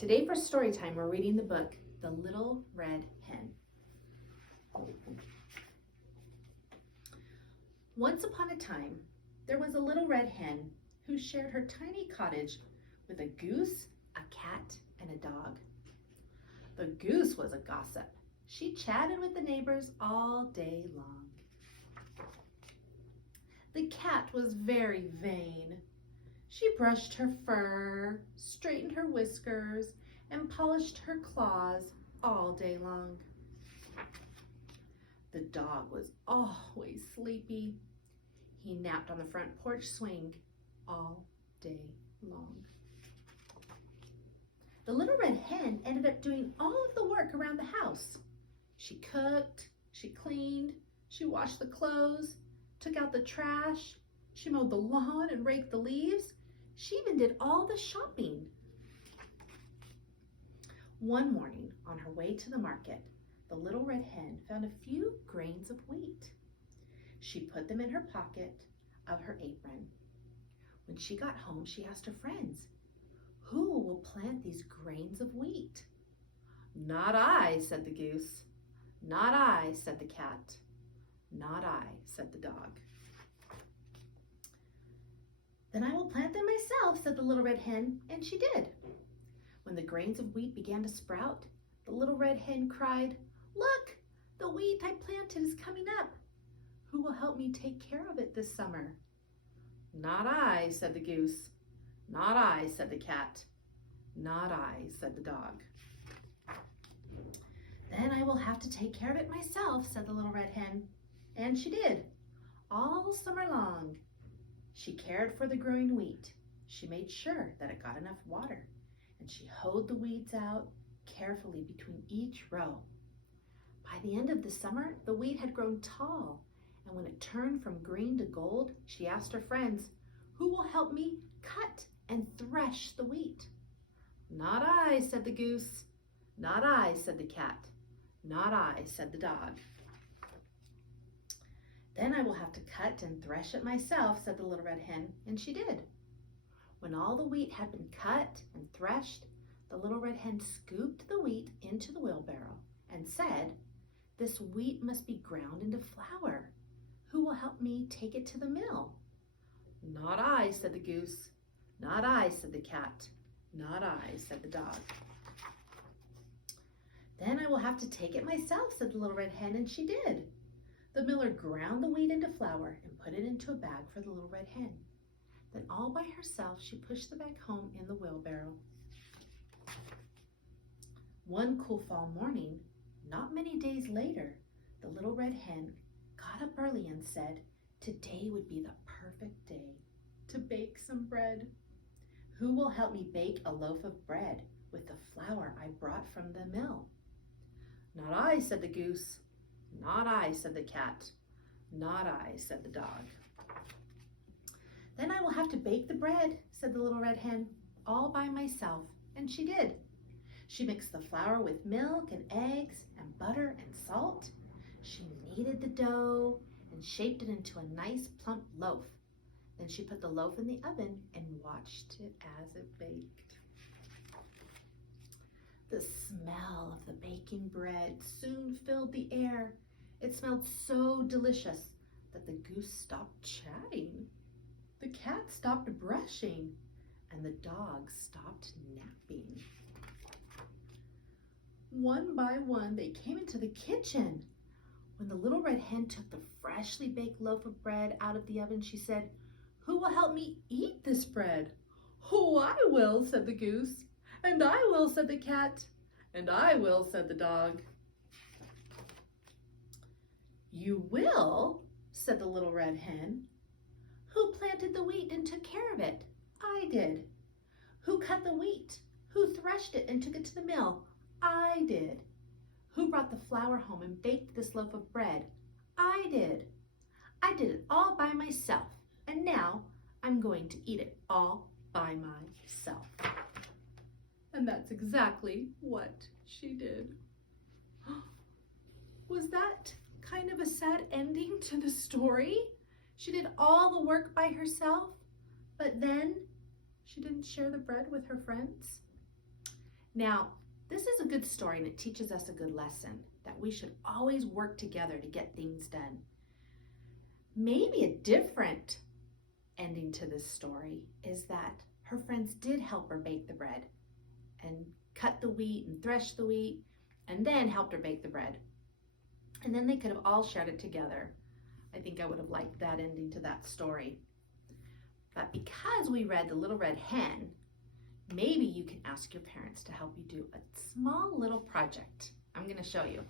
Today for story time, we're reading the book, The Little Red Hen. Once upon a time, there was a little red hen who shared her tiny cottage with a goose, a cat, and a dog. The goose was a gossip. She chatted with the neighbors all day long. The cat was very vain. She brushed her fur, straightened her whiskers, and polished her claws all day long. The dog was always sleepy. He napped on the front porch swing all day long. The little red hen ended up doing all of the work around the house. She cooked, she cleaned, she washed the clothes, took out the trash, she mowed the lawn and raked the leaves. She even did all the shopping. One morning, on her way to the market, the little red hen found a few grains of wheat. She put them in her pocket of her apron. When she got home, she asked her friends, "Who will plant these grains of wheat?" "Not I," said the goose. "Not I," said the cat. "Not I," said the dog. "Then I will plant them myself," said the little red hen, and she did. When the grains of wheat began to sprout, the little red hen cried, "Look, the wheat I planted is coming up. Who will help me take care of it this summer?" "Not I," said the goose. "Not I," said the cat. "Not I," said the dog. "Then I will have to take care of it myself," said the little red hen, and she did, all summer long. She cared for the growing wheat. She made sure that it got enough water, and she hoed the weeds out carefully between each row. By the end of the summer, the wheat had grown tall, and when it turned from green to gold, she asked her friends, "Who will help me cut and thresh the wheat?" "Not I," said the goose. "Not I," said the cat. "Not I," said the dog. "Then I will have to cut and thresh it myself," said the little red hen, and she did. When all the wheat had been cut and threshed, the little red hen scooped the wheat into the wheelbarrow and said, "This wheat must be ground into flour. Who will help me take it to the mill?" "Not I," said the goose. "Not I," said the cat. "Not I," said the dog. "Then I will have to take it myself," said the little red hen, and she did. The miller ground the wheat into flour and put it into a bag for the little red hen. Then all by herself, she pushed the bag home in the wheelbarrow. One cool fall morning, not many days later, the little red hen got up early and said, "Today would be the perfect day to bake some bread. Who will help me bake a loaf of bread with the flour I brought from the mill?" "Not I," said the goose. "Not I," said the cat. "Not I," said the dog. "Then I will have to bake the bread," said the little red hen, "all by myself," and she did. She mixed the flour with milk and eggs and butter and salt. She kneaded the dough and shaped it into a nice plump loaf. Then she put the loaf in the oven and watched it as it baked. The smell of the baking bread soon filled the air. It smelled so delicious that the goose stopped chatting, the cat stopped brushing, and the dog stopped napping. One by one, they came into the kitchen. When the little red hen took the freshly baked loaf of bread out of the oven, she said, "Who will help me eat this bread?" "Oh, I will," said the goose. "And I will," said the cat. "And I will," said the dog. "You will?" said the little red hen. "Who planted the wheat and took care of it?" "I did." "Who cut the wheat? Who threshed it and took it to the mill?" "I did." "Who brought the flour home and baked this loaf of bread?" "I did. I did it all by myself, and now I'm going to eat it all by myself." And that's exactly what she did. Was that kind of a sad ending to the story? She did all the work by herself, but then she didn't share the bread with her friends. Now, this is a good story and it teaches us a good lesson that we should always work together to get things done. Maybe a different ending to this story is that her friends did help her bake the bread and cut the wheat and thresh the wheat and then helped her bake the bread. And then they could have all shared it together. I think I would have liked that ending to that story. But because we read The Little Red Hen, maybe you can ask your parents to help you do a small little project. I'm going to show you.